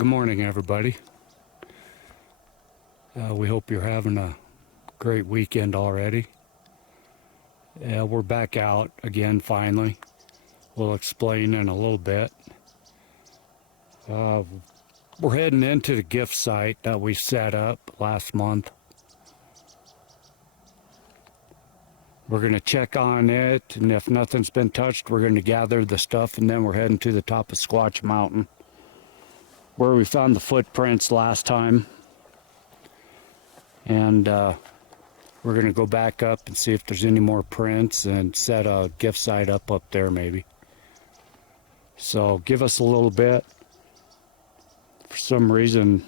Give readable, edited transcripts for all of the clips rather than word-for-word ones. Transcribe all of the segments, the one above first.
Good morning, everybody. We hope you're having a great weekend already. We're back out again finally. We'll explain in a little bit. We're heading into the gift site that we set up last month. We're going to check on it, and if nothing's been touched, we're going to gather the stuff, and then we're heading to the top of SquatchMountain, where we found the footprints last time. And we're going to go back up and see if there's any more prints and set a gift site up there maybe. So give us a little bit. For some reason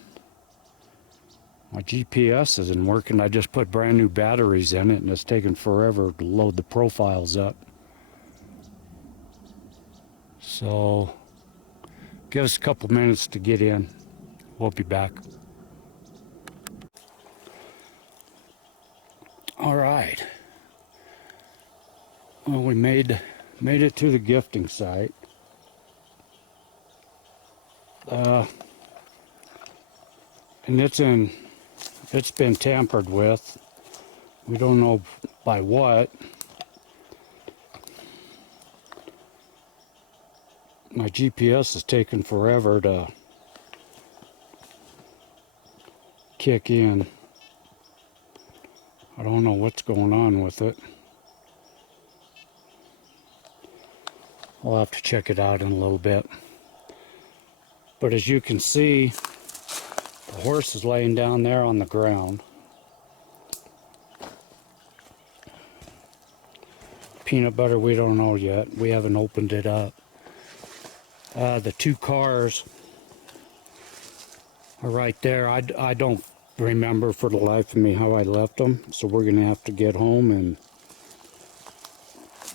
my GPS isn't working. I just put brand new batteries in it and it's taking forever to load the profiles up. So give us a couple minutes to get in. We'll be back. All right. Well, we made it to the gifting site. And it's been tampered with. We don't know by what. My GPS is taking forever to kick in. I don't know what's going on with it. I'll have to check it out in a little bit. But as you can see, the horse is laying down there on the ground. Peanut butter, we don't know yet. We haven't opened it up. The two cars are right there. I don't remember for the life of me how I left them, so we're gonna have to get home and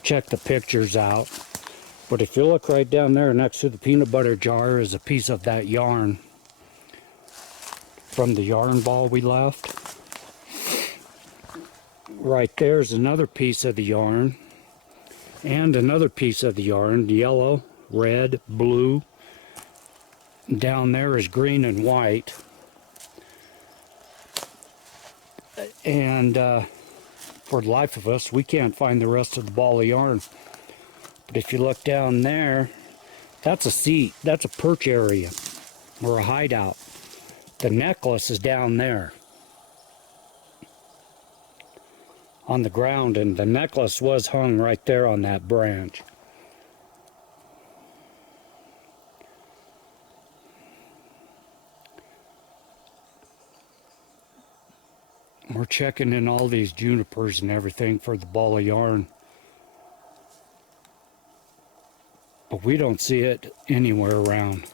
check the pictures out. But if you look right down there next to the peanut butter jar is a piece of that yarn from the yarn ball we left. Right there's another piece of the yarn and another piece of the yarn, yellow, red, blue. Down there is green and white. And for the life of us, we can't find the rest of the ball of yarn. But if you look down there, that's a seat. That's a perch area or a hideout. The necklace is down there on the ground, and the necklace was hung right there on that branch. We're checking in all these junipers and everything for the ball of yarn, but we don't see it anywhere around.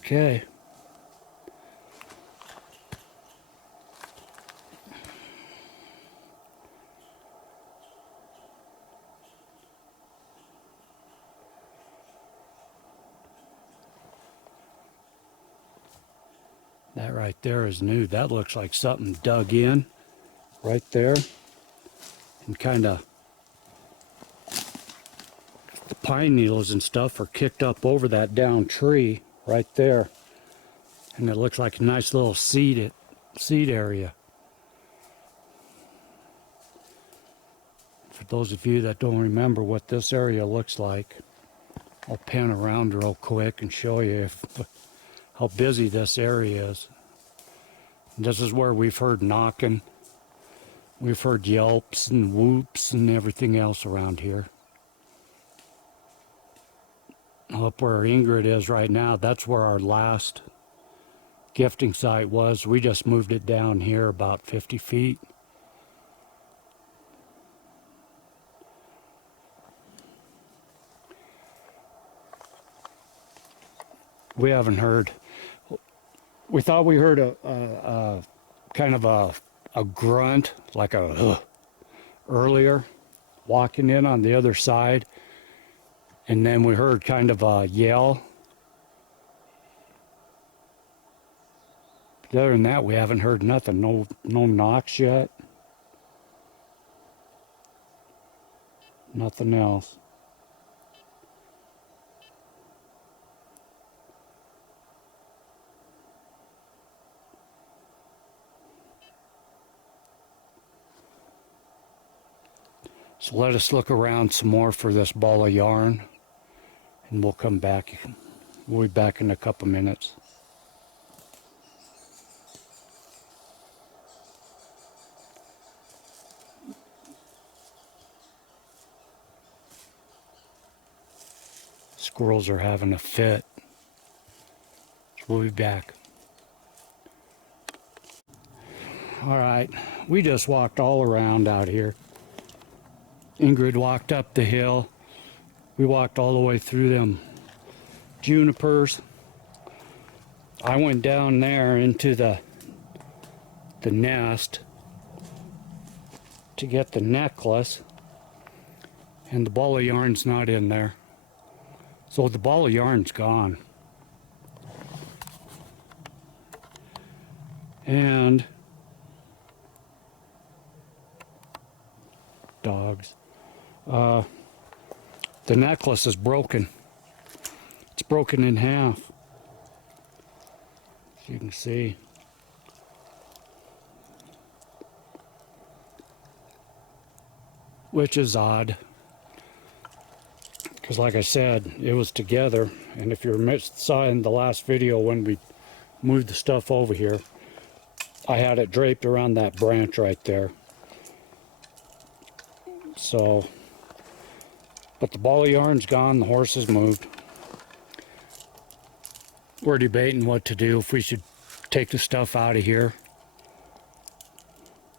Okay. That right there is new. That looks like something dug in right there and kind of the pine needles and stuff are kicked up over that down tree right there, and it looks like a nice little seed area. For those of you that don't remember what this area looks like, I'll pan around real quick and show you how busy this area is. And this is where we've heard knocking. We've heard yelps and whoops and everything else around here. Up where Ingrid is right now, that's where our last gifting site was. We just moved it down here about 50 feet. We haven't heard. We thought we heard a kind of a grunt, like a earlier, walking in on the other side. And then we heard kind of a yell. But other than that, we haven't heard nothing. No knocks yet. Nothing else. So let us look around some more for this ball of yarn, and we'll come back. We'll be back in a couple minutes. Squirrels are having a fit. So we'll be back. All right, we just walked all around out here. Ingrid walked up the hill. We walked all the way through them junipers. I went down there into the nest to get the necklace, and the ball of yarn's not in there. So the ball of yarn's gone. And dogs. The necklace is broken. It's broken in half. As you can see. Which is odd. Because like I said, it was together. And if you saw in the last video when we moved the stuff over here, I had it draped around that branch right there. So, but the ball of yarn's gone, the horse has moved. We're debating what to do, if we should take the stuff out of here.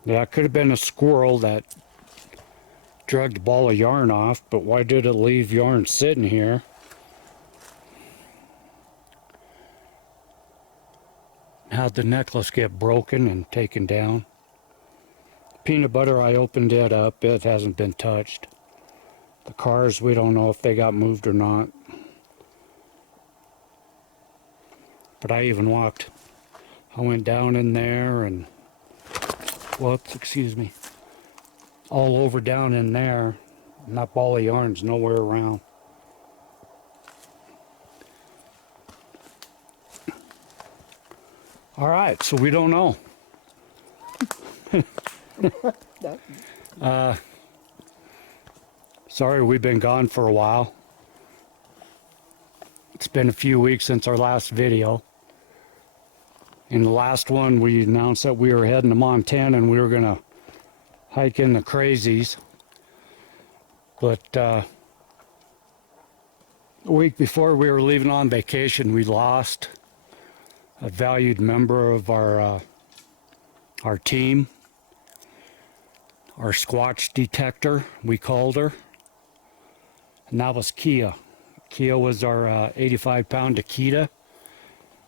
Yeah, it could have been a squirrel that dragged the ball of yarn off, but why did it leave yarn sitting here? How'd the necklace get broken and taken down? Peanut butter, I opened it up. It hasn't been touched. The cars, we don't know if they got moved or not. But I even walked. I went down in there and, whoops, excuse me, all over down in there. And that ball of yarn's nowhere around. All right, so we don't know. Sorry, we've been gone for a while. It's been a few weeks since our last video. In the last one, we announced that we were heading to Montana and we were gonna hike in the crazies. But a week before we were leaving on vacation, we lost a valued member of our team. Our SquatchDetector, we called her, and that was Kia. Kia was our 85-pound Akita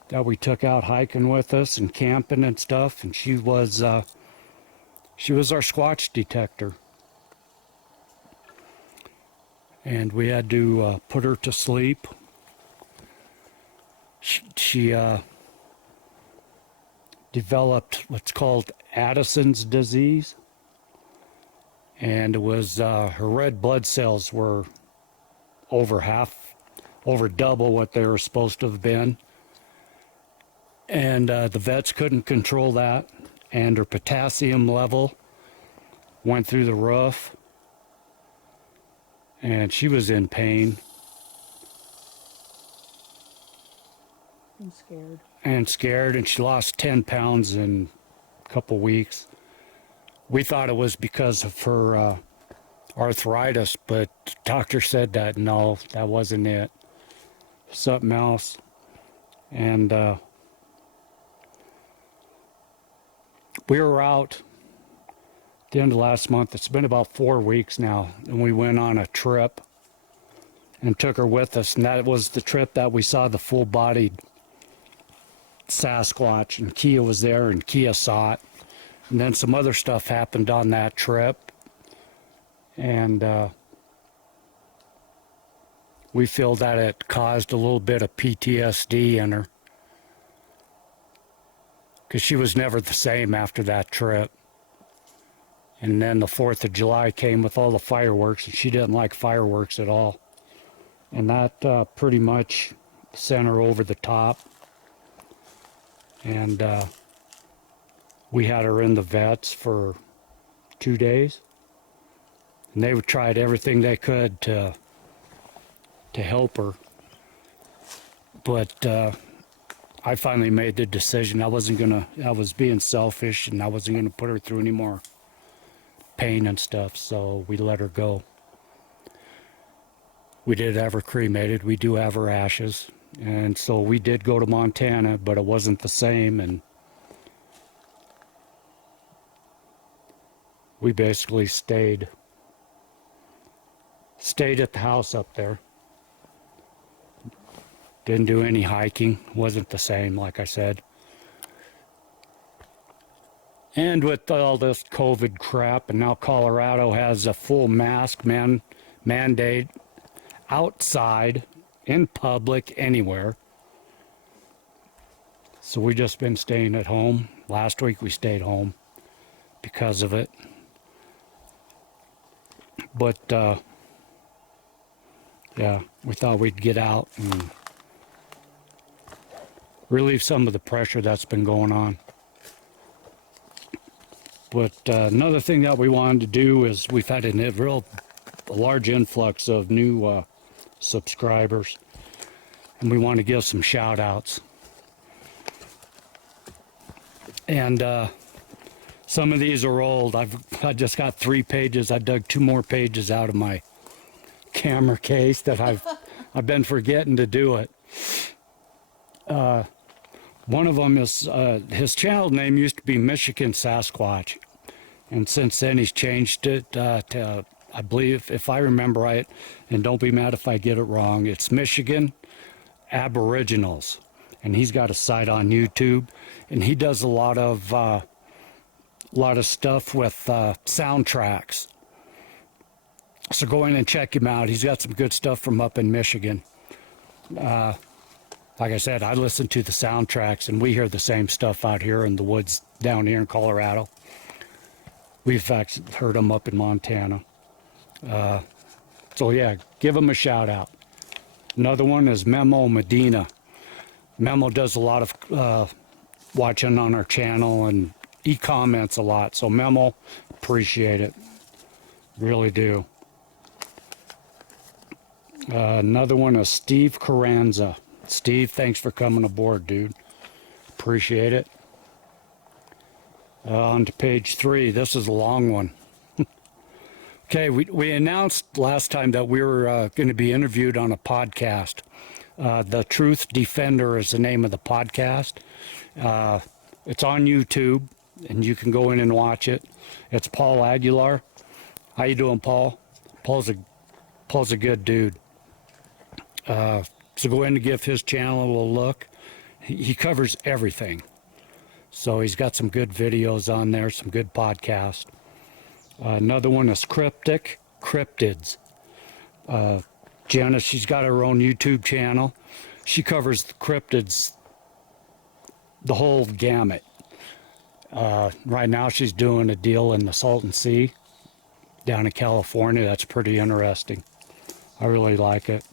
that we took out hiking with us and camping and stuff, and she was our SquatchDetector. And we had to put her to sleep. She developed what's called Addison's disease. And it was her red blood cells were over double what they were supposed to have been. And the vets couldn't control that. And her potassium level went through the roof. And she was in pain. And scared. And she lost 10 pounds in a couple weeks. We thought it was because of her arthritis, but the doctor said that no, that wasn't it. Something else. And we were out at the end of last month. It's been about 4 weeks now, and we went on a trip and took her with us. And that was the trip that we saw the full-bodied Sasquatch, and Kia was there, and Kia saw it. And then some other stuff happened on that trip. And We feel that it caused a little bit of PTSD in her, because she was never the same after that trip. And then the 4th of July came with all the fireworks, and she didn't like fireworks at all. And that pretty much sent her over the top. And we had her in the vets for 2 days. And they tried everything they could to help her. But I finally made the decision I was being selfish, and I wasn't gonna put her through any more pain and stuff, so we let her go. We did have her cremated. We do have her ashes, and so we did go to Montana, but it wasn't the same, and we basically stayed at the house up there. Didn't do any hiking. Wasn't the same, like I said. And with all this COVID crap, and now Colorado has a full mask mandate outside, in public, anywhere. So we just been staying at home. Last week we stayed home because of it. But yeah, we thought we'd get out and relieve some of the pressure that's been going on. But another thing that we wanted to do is we've had a large influx of new subscribers, and we want to give some shout outs. And some of these are old. I just got 3 pages. I dug 2 more pages out of my camera case that I've been forgetting to do it. One of them is, his channel name used to be Michigan Sasquatch. And since then he's changed it to, I believe, if I remember right, and don't be mad if I get it wrong, it's Michigan Aboriginals. And he's got a site on YouTube. And he does a lot of stuff with soundtracks. So go in and check him out. He's got some good stuff from up in Michigan. Like I said, I listen to the soundtracks, and we hear the same stuff out here in the woods down here in Colorado. We've actually heard them up in Montana. So yeah, give them a shout out. Another one is Memo Medina. Memo does a lot of watching on our channel, and he comments a lot. So Memo, appreciate it. Really do. Another one is Steve Carranza. Steve, thanks for coming aboard, dude. Appreciate it. On to page 3. This is a long one. Okay, we announced last time that we were going to be interviewed on a podcast. The Truth Defender is the name of the podcast. It's on YouTube, and you can go in and watch it. It's Paul Aguilar. How you doing, Paul? Paul's a good dude. So go in and give his channel a little look. He covers everything. So he's got some good videos on there, some good podcasts. Another one is Cryptids. Janice, she's got her own YouTube channel. She covers the cryptids, the whole gamut. Right now she's doing a deal in the Salton Sea down in California. That's pretty interesting. I really like it.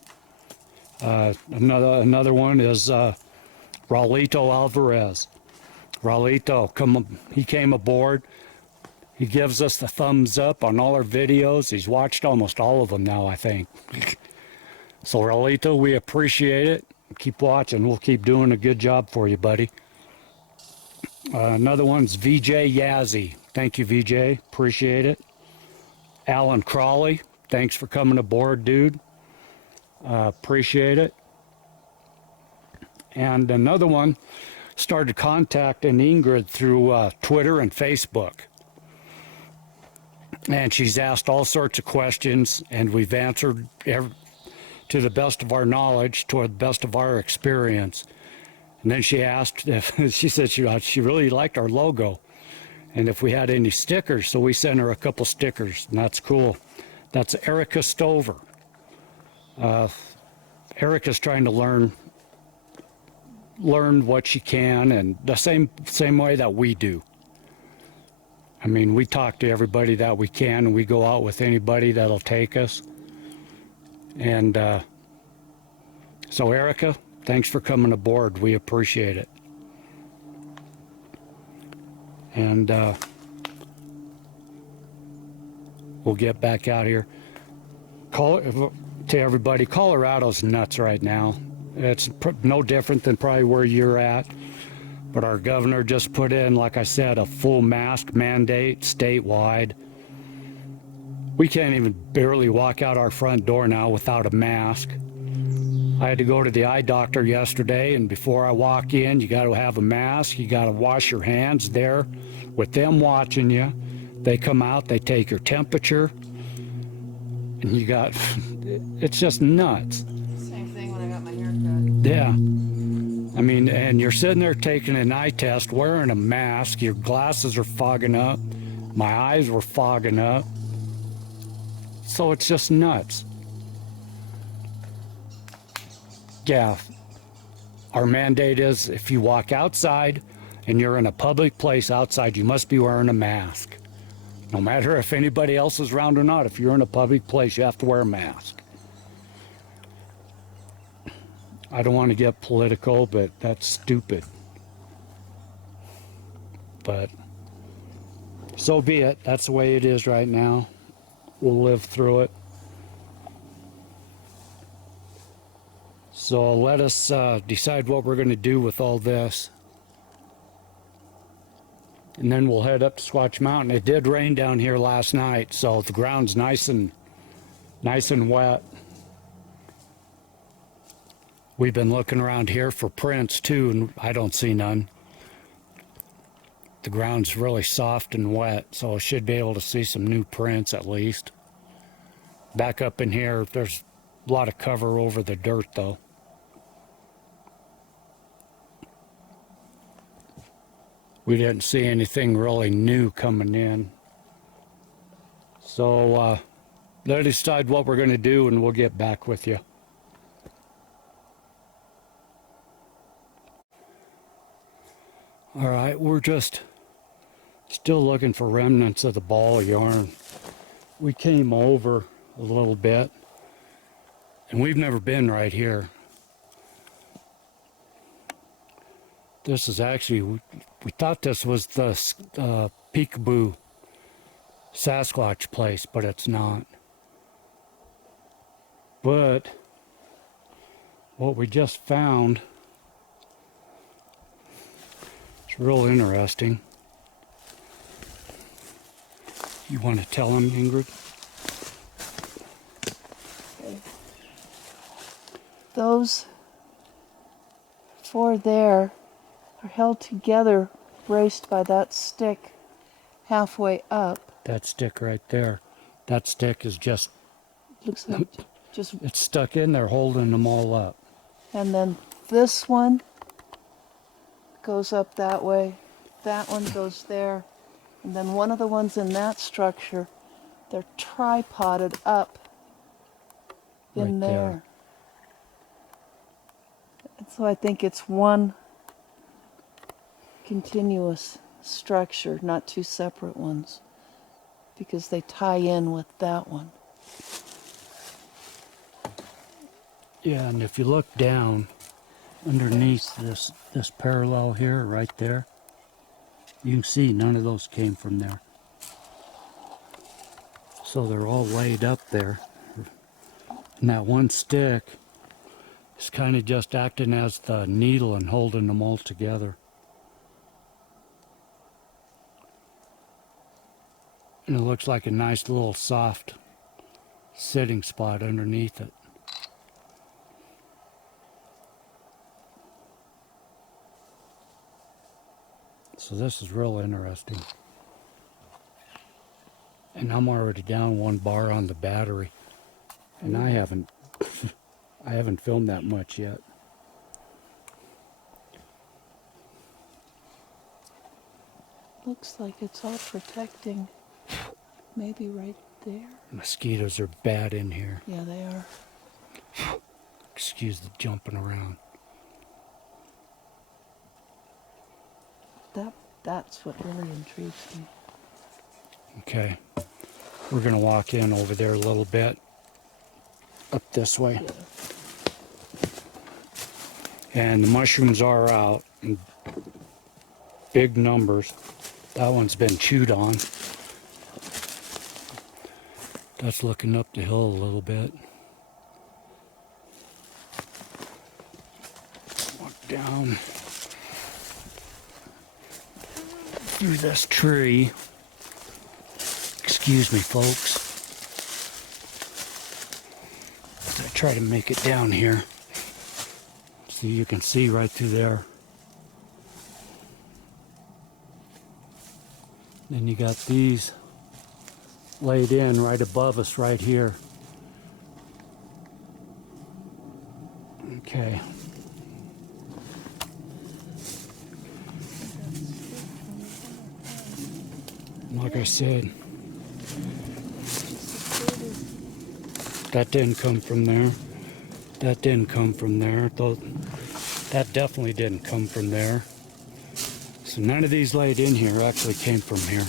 Another one is Raulito Alvarez. Raulito, he came aboard. He gives us the thumbs up on all our videos. He's watched almost all of them now, I think. So Raulito, we appreciate it. Keep watching. We'll keep doing a good job for you, buddy. Another one's VJ Yazzie. Thank you, VJ. Appreciate it. Alan Crawley, thanks for coming aboard, dude. Appreciate it. And another one started contacting Ingrid through Twitter and Facebook. And she's asked all sorts of questions, and we've answered to the best of our knowledge, to the best of our experience. And then she asked if she said she really liked our logo, and if we had any stickers. So we sent her a couple stickers, and that's cool. That's Erica Stover. Erica's trying to learn what she can, and the same way that we do. I mean, we talk to everybody that we can, and we go out with anybody that'll take us. And so Erica, thanks for coming aboard. We appreciate it. And we'll get back out here. To everybody, Colorado's nuts right now. It's no different than probably where you're at. But our governor just put in, like I said, a full mask mandate statewide. We can't even barely walk out our front door now without a mask. I had to go to the eye doctor yesterday, and before I walk in, you got to have a mask. You got to wash your hands there with them watching you. They come out, they take your temperature, and you got, it's just nuts. Same thing when I got my hair cut. Yeah. I mean, and you're sitting there taking an eye test, wearing a mask, your glasses are fogging up, my eyes were fogging up. So it's just nuts. Yeah, our mandate is if you walk outside and you're in a public place outside, you must be wearing a mask. No matter if anybody else is around or not, if you're in a public place, you have to wear a mask. I don't want to get political, but that's stupid. But so be it. That's the way it is right now. We'll live through it. So let us decide what we're going to do with all this. And then we'll head up to Squatch Mountain. It did rain down here last night, so the ground's nice and wet. We've been looking around here for prints too, and I don't see none. The ground's really soft and wet, so I should be able to see some new prints at least. Back up in here, there's a lot of cover over the dirt though. We didn't see anything really new coming in. So let's decide what we're going to do, and we'll get back with you. All right, we're just still looking for remnants of the ball of yarn. We came over a little bit, and we've never been right here. This is actually, we thought this was the Peekaboo Sasquatch place, but it's not. But what we just found is real interesting. You want to tell them, Ingrid? Those four there are held together, braced by that stick halfway up. That stick right there. That stick is just, Looks like just, it's stuck in there holding them all up. and then this one goes up that way. That one goes there. And then one of the ones in that structure, they're tripoded up in Right there. there. And so I think it's one continuous structure, not two separate ones, because they tie in with that one. Yeah, and if you look down underneath this parallel here, right there, you can see none of those came from there. So they're all laid up there. And that one stick is kind of just acting as the needle and holding them all together. And it looks like a nice little soft sitting spot underneath it. So this is real interesting. And I'm already down one bar on the battery. And I haven't filmed that much yet. Looks like it's all protecting. Maybe right there. Mosquitoes are bad in here. Yeah, they are. Excuse the jumping around. That's what really intrigues me. Okay. We're going to walk in over there a little bit. Up this way. Yeah. And the mushrooms are out in big numbers. That one's been chewed on. That's looking up the hill a little bit. Walk down through this tree. Excuse me, folks. As I try to make it down here. So you can see right through there. Then you got these laid in right above us right here. Okay. Like I said, that didn't come from there. That didn't come from there. That definitely didn't come from there. So none of these laid in here actually came from here.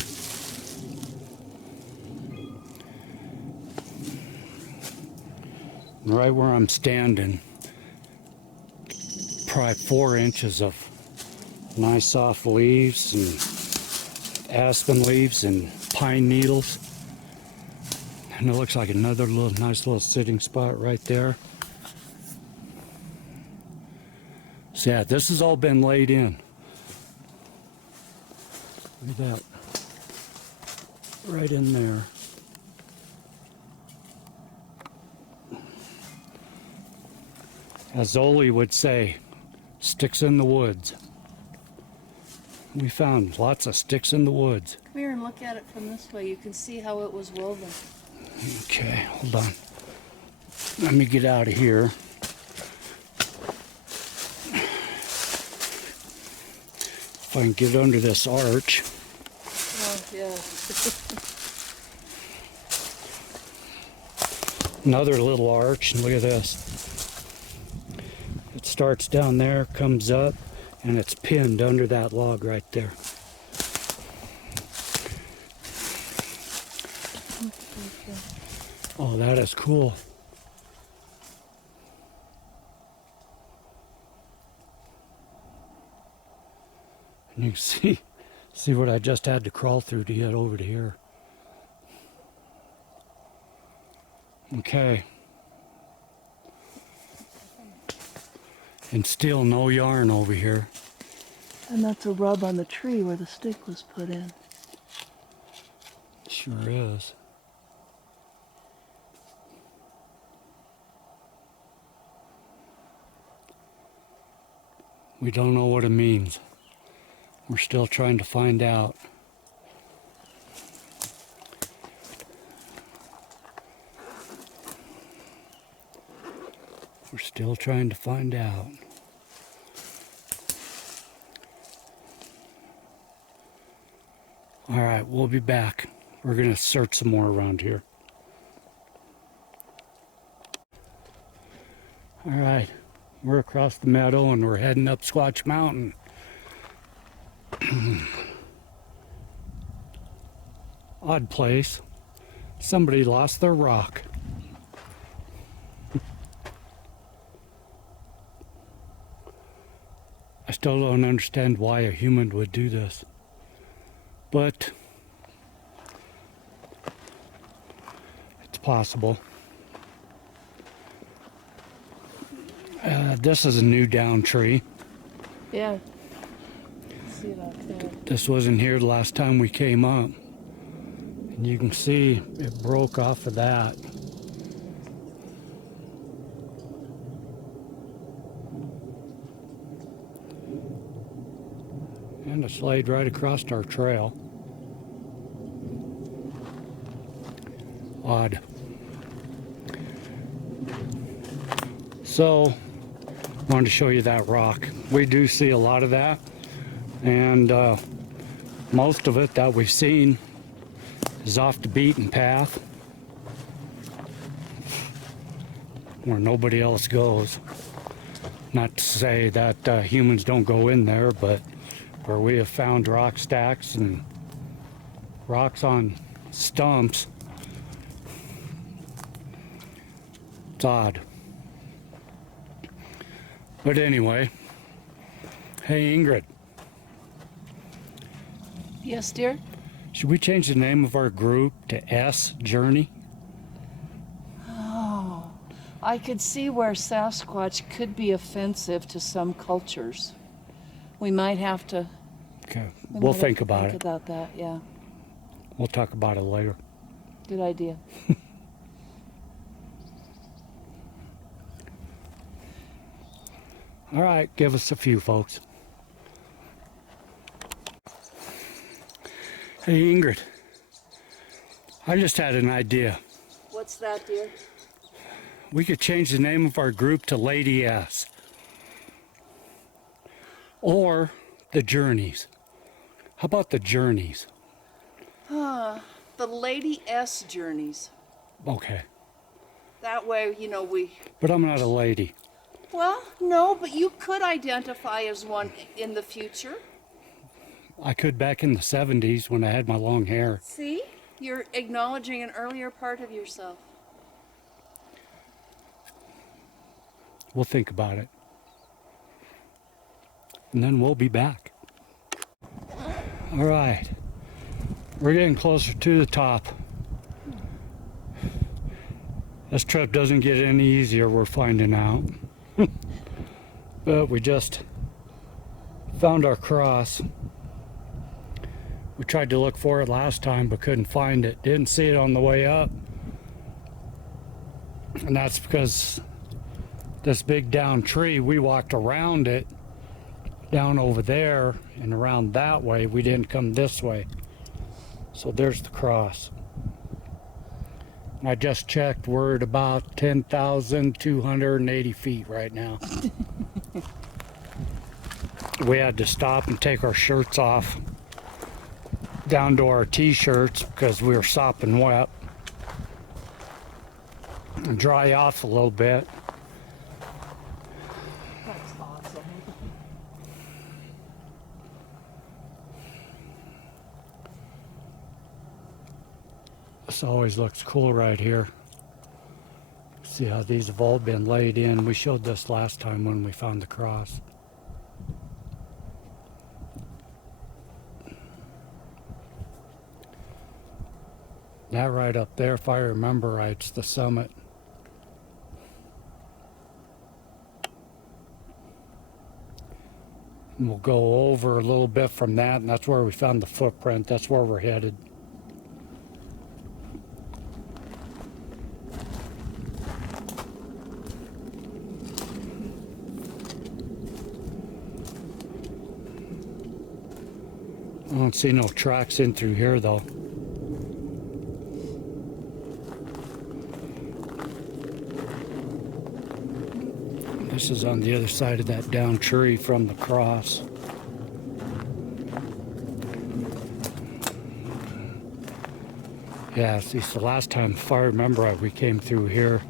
Right where I'm standing, probably 4 inches of nice soft leaves and aspen leaves and pine needles. And it looks like another nice little sitting spot right there. So yeah, this has all been laid in. Look at that. Right in there. As Oli would say, sticks in the woods. We found lots of sticks in the woods. Come here and look at it from this way. You can see how it was woven. Okay, hold on. Let me get out of here. If I can get under this arch. Oh, yeah. Another little arch, and look at this. It starts down there, comes up, and it's pinned under that log right there. Oh, that is cool. And you can see what I just had to crawl through to get over to here. Okay. And still no yarn over here. And that's a rub on the tree where the stick was put in. Sure is. We don't know what it means. We're still trying to find out. We're still trying to find out. All right, we'll be back. We're going to search some more around here. All right, we're across the meadow and we're heading up Squatch Mountain. Odd place. Somebody lost their rock. I still don't understand why a human would do this. But it's possible. This is a new down tree. Yeah. See it out there. This wasn't here the last time we came up. And you can see it broke off of that. And it's laid right across our trail. Odd. So, wanted to show you that rock. We do see a lot of that, and most of it that we've seen is off the beaten path. where nobody else goes. Not to say that humans don't go in there, but where we have found rock stacks and rocks on stumps, it's odd. But anyway, hey Ingrid, Yes, dear? should we change the name of our group to S Journey? Oh, I could see where Sasquatch could be offensive to some cultures. We might have to. Okay, We we'll might have think to about think it. about that, yeah. We'll talk about it later. Good idea. All right, give us a few, folks. Hey Ingrid, I just had an idea. What's that, dear? We could change the name of our group to Lady S. Or the Journeys. How about the Journeys? The Lady S Journeys. Okay, That way, we... but I'm not a lady. Well, no, but you could identify as one in the future. I could back in the 70s when I had my long hair. See? You're acknowledging an earlier part of yourself. We'll think about it. And then we'll be back. All right. We're getting closer to the top. This trip doesn't get any easier, we're finding out. But we just found our cross. We tried to look for it last time but couldn't find it. Didn't see it on the way up. And that's because this big down tree, we walked around it down over there and around that way. We didn't come this way. So there's the cross. I just checked, we're at about 10,280 feet right now. We had to stop and take our shirts off down to our t-shirts because we were sopping wet and dry off a little bit. That's awesome. This always looks cool right here. See how these have all been laid in. We showed this last time when we found the cross. That right up there, if I remember right, it's the summit. And we'll go over a little bit from that, and that's where we found the footprint. That's where we're headed. I don't see no tracks in through here though. This is on the other side of that down tree from the cross. Yeah, see, so last time, if I remember right, we came through here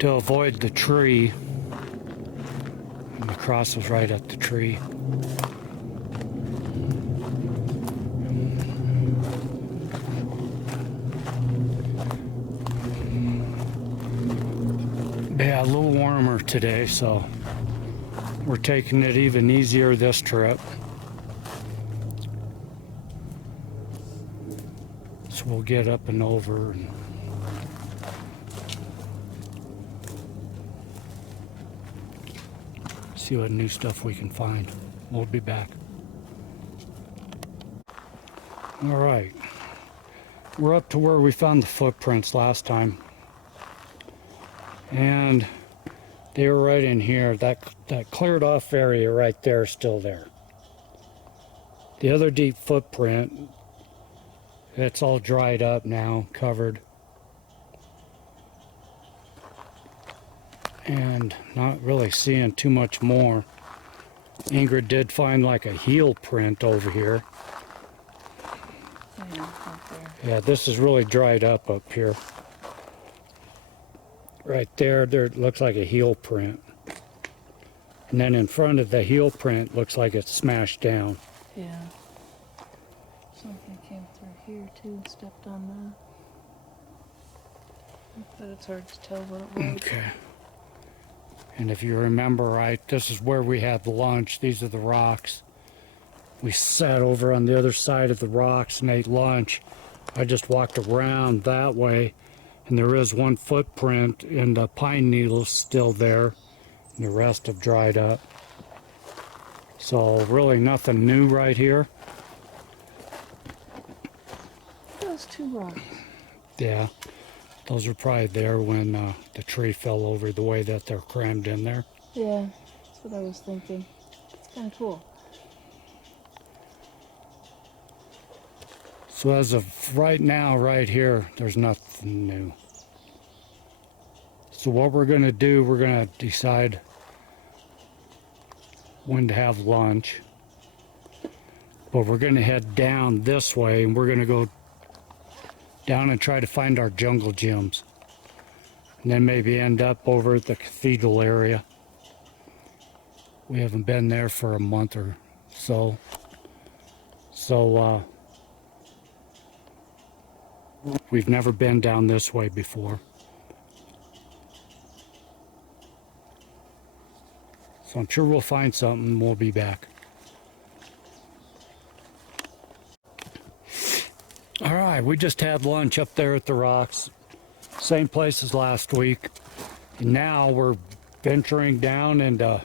to avoid the tree. And the cross was right at the tree. Yeah, a little warmer today, so we're taking it even easier this trip. So we'll get up and over and see what new stuff we can find. We'll be back. All right, we're up to where we found the footprints last time. And they were right in here. That cleared off area right there is still there. The other deep footprint, it's all dried up now, covered. And not really seeing too much more. Ingrid did find like a heel print over here. Yeah, up there. Yeah, this is really dried up here. Right there, there it looks like a heel print. And then in front of the heel print looks like it's smashed down. Yeah. Something came through here too and stepped on that. But it's hard to tell what it was. Okay. And if you remember right, this is where we had lunch. These are the rocks. We sat over on the other side of the rocks and ate lunch. I just walked around that way, and there is one footprint, and the pine needles still there, and the rest have dried up. So really nothing new right here. Those two rocks. Yeah, those are probably there when the tree fell over, the way that they're crammed in there. Yeah, that's what I was thinking. It's kind of cool. So as of right now, right here, there's nothing new. So what we're going to do, we're going to decide when to have lunch. But we're going to head down this way, and we're going to go down and try to find our jungle gyms. And then maybe end up over at the cathedral area. We haven't been there for a month or so. We've never been down this way before. So I'm sure we'll find something and we'll be back. All right, we just had lunch up there at the rocks. Same place as last week. And now we're venturing down into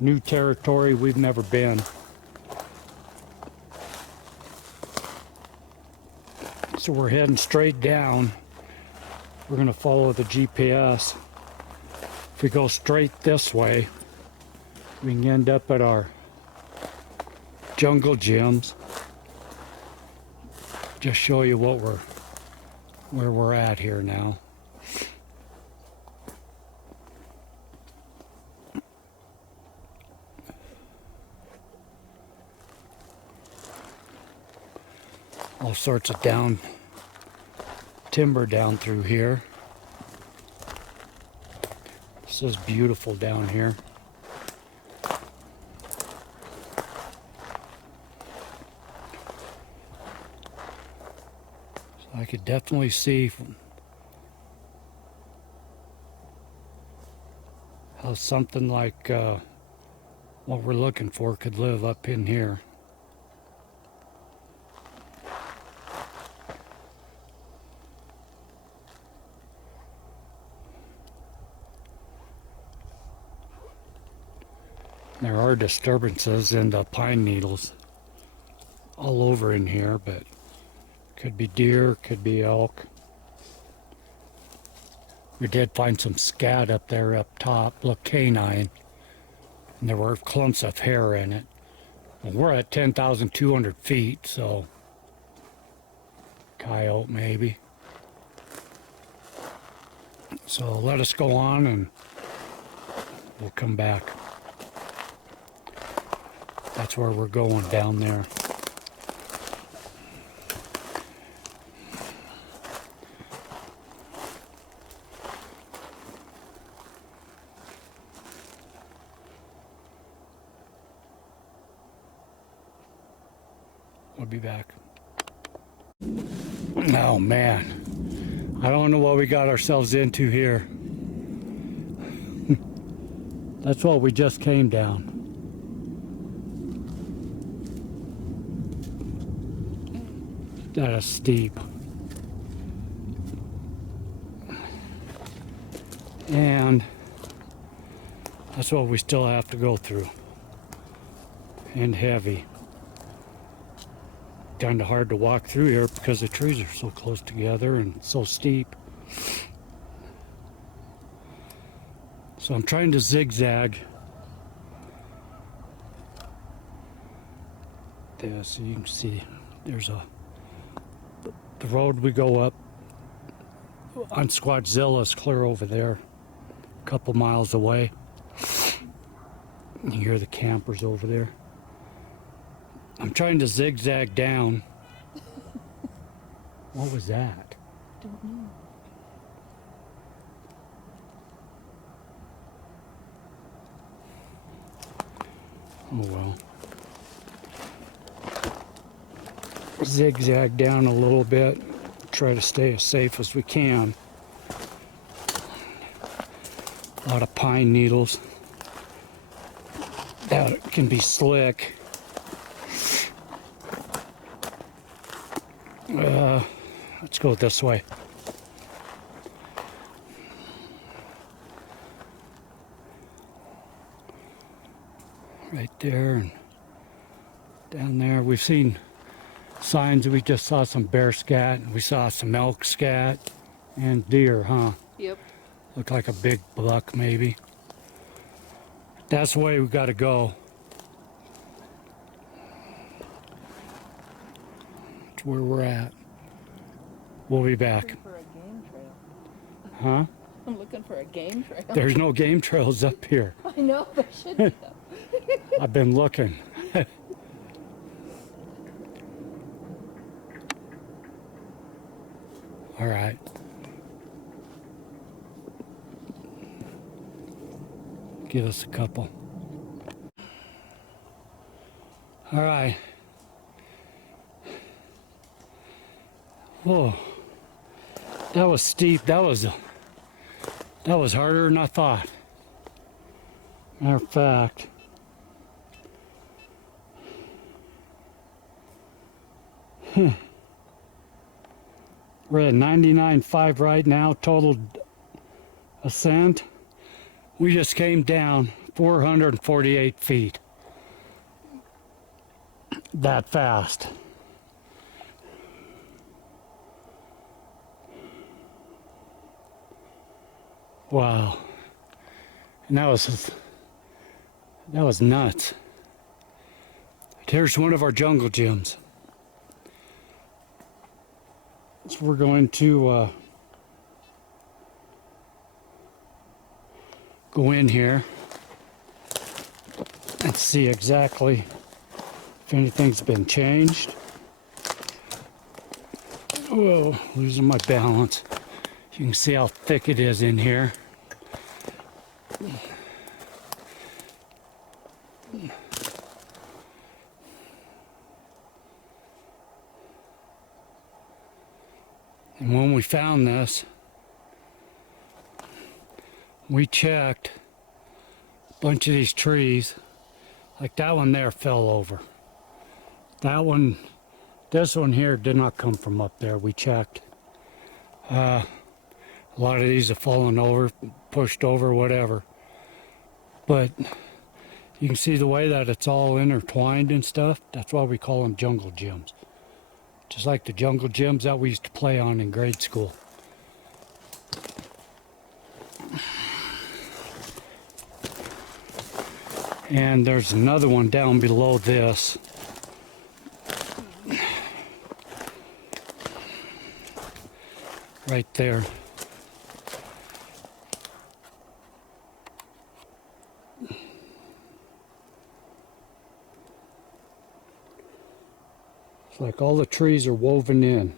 new territory we've never been. So we're heading straight down. We're going to follow the GPS. If we go straight this way, we can end up at our jungle gyms. Just show you where we're at here now. All sorts of timber down through here. This is beautiful down here. So I could definitely see how something like what we're looking for could live up in here. There are disturbances in the pine needles all over in here, but could be deer, could be elk. We did find some scat up there up top, look canine, and there were clumps of hair in it. And we're at 10,200 feet, so coyote maybe. So let us go on and we'll come back. That's where we're going, down there. We'll be back. Oh man, I don't know what we got ourselves into here. That's what we just came down. That is steep. And that's what we still have to go through. And heavy. Kind of hard to walk through here because the trees are so close together and so steep. So I'm trying to zigzag. There, so you can see there's the road we go up on Squatchzilla is clear over there, a couple miles away. You hear the campers over there. I'm trying to zigzag down. What was that? Don't know. Oh well. Zigzag down a little bit. Try to stay as safe as we can. A lot of pine needles. That can be slick. Let's go this way. Right there and down there. We've seen signs. We just saw some bear scat. We saw some elk scat and deer, huh? Yep. Looked like a big buck maybe. That's the way we got to go. That's where we're at. We'll be back. Looking for a game trail. Huh? I'm looking for a game trail. There's no game trails up here. I know, there should be. I've been looking. All right. Give us a couple. All right. Whoa. That was steep. That was harder than I thought. Matter of fact, we're at 99.5 right now, total ascent. We just came down 448 feet. That fast. Wow. And that was nuts. Here's one of our jungle gyms. So we're going to go in here and see exactly if anything's been changed. Whoa, losing my balance. You can see how thick it is in here. And when we found this, we checked a bunch of these trees. Like that one there fell over. That one, this one here did not come from up there. We checked. A lot of these have fallen over, pushed over, whatever. But you can see the way that it's all intertwined and stuff. That's why we call them jungle gyms. Just like the jungle gyms that we used to play on in grade school. And there's another one down below this. Right there. It's like all the trees are woven in.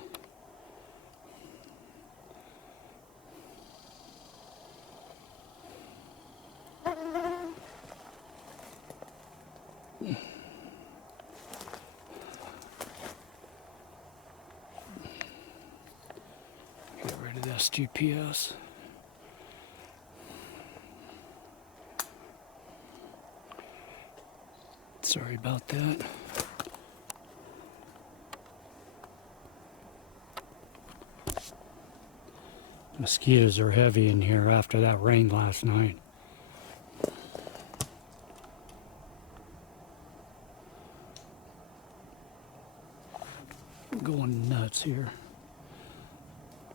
Get rid of this GPS. Sorry about that. Mosquitoes are heavy in here after that rain last night. I'm going nuts here.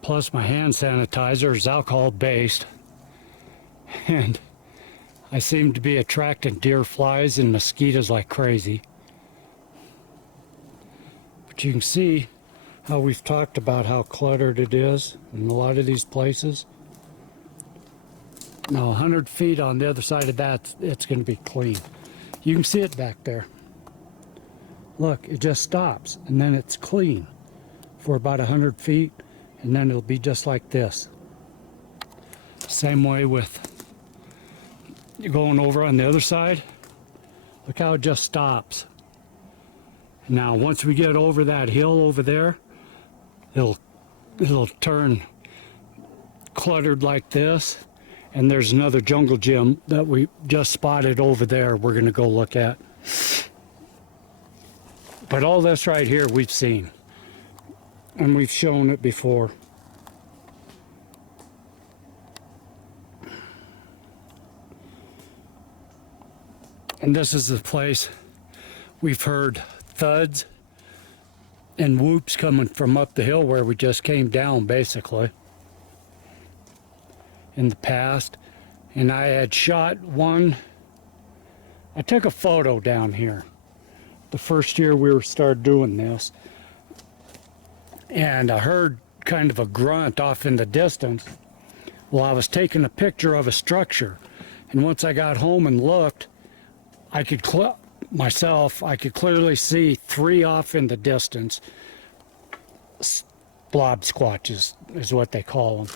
Plus my hand sanitizer is alcohol based. And I seem to be attracting deer flies and mosquitoes like crazy. But you can see how we've talked about how cluttered it is in a lot of these places. Now 100 feet on the other side of that, it's going to be clean. You can see it back there. Look, it just stops and then it's clean for about 100 feet and then it'll be just like this. Same way with going over on the other side. Look how it just stops. Now, once we get over that hill over there, it'll turn cluttered like this. And there's another jungle gym that we just spotted over there we're going to go look at. But all this right here we've seen. And we've shown it before. And this is the place we've heard thuds and whoops coming from up the hill where we just came down, basically, in the past. And I had shot one. I took a photo down here the first year we started doing this, and I heard kind of a grunt off in the distance. Well, I was taking a picture of a structure, and once I got home and looked, I could clearly see 3 off in the distance. Blob squatches is what they call them,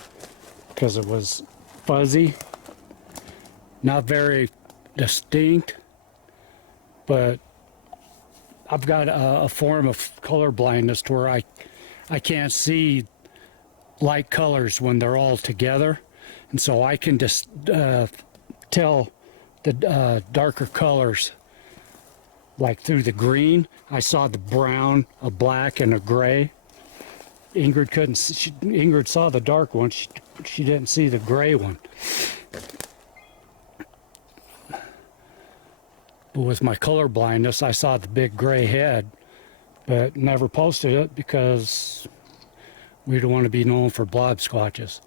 because it was fuzzy, not very distinct, but I've got a form of color blindness to where I can't see light colors when they're all together, and so I can just tell the darker colors, like through the green. I saw the brown, a black, and a gray. Ingrid couldn't see, Ingrid saw the dark one. She didn't see the gray one. But with my color blindness, I saw the big gray head, but never posted it because we don't want to be known for blob squatches.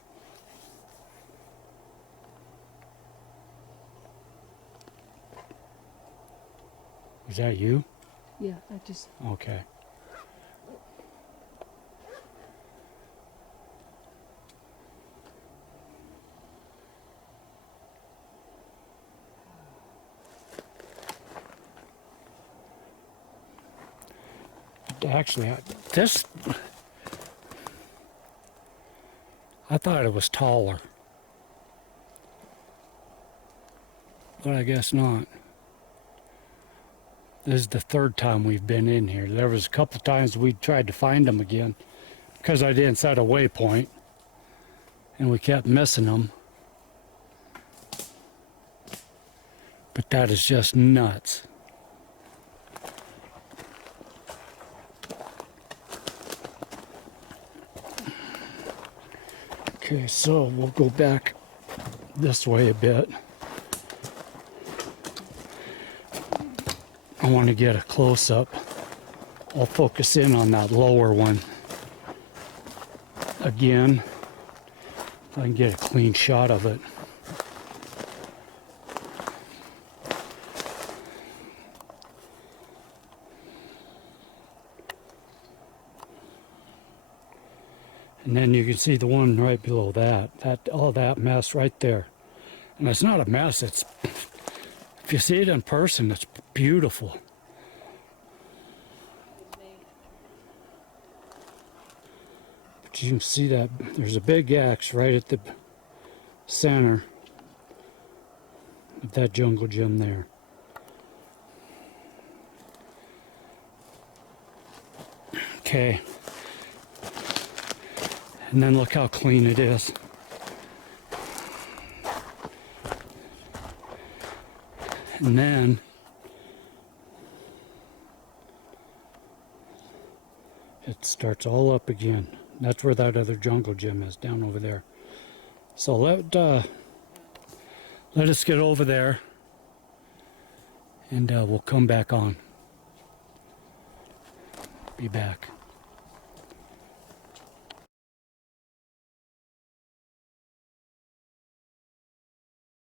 Is that you? Yeah, I just... Okay. Actually, I thought it was taller, but I guess not. This is the 3rd time we've been in here. There was a couple of times we tried to find them again because I didn't set a waypoint, and we kept missing them. But that is just nuts. Okay, so we'll go back this way a bit. I want to get a close-up. I'll focus in on that lower one again, if I can get a clean shot of it. And then you can see the one right below that, all that mess right there. And it's not a mess, it's, if you see it in person, it's beautiful. But you can see that there's a big X right at the center of that jungle gym there. Okay. And then look how clean it is. And then it starts all up again. That's where that other jungle gym is, down over there. So let us get over there, and we'll come back on. Be back.